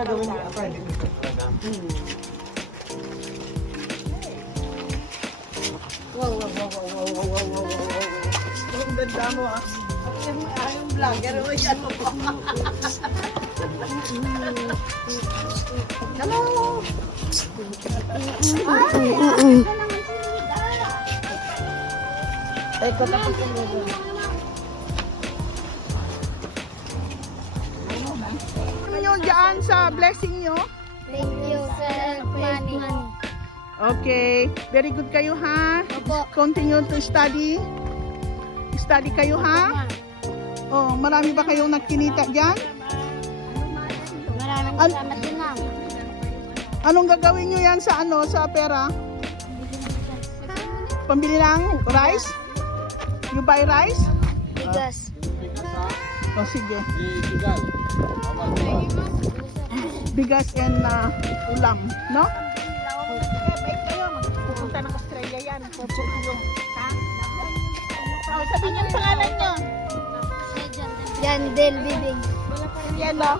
gagawin niya apa hindi ko talaga. Wow. Ang ganda mo ah. Yung vlogger mo yan mo po. Hello! Ay, katapos yung gagawin. Ano nyo dyan sa blessing nyo? Thank you, sir. Money. Okay. Very good kayo ha? Opo. Continue to study. Study kayo ha? Oh, marami ba kayong nagkinita dyan? Maraming salamat din, ma'am. Anong gagawin nyo yan sa ano, sa pera? Pambili ng rice? You buy rice? Bigas. Oh, sige. Bigas and ulam, no? Pupunta ng Australia yan. Sabihin niyo ang pangalan nyo. Yan, Del Bibig. Yan, no?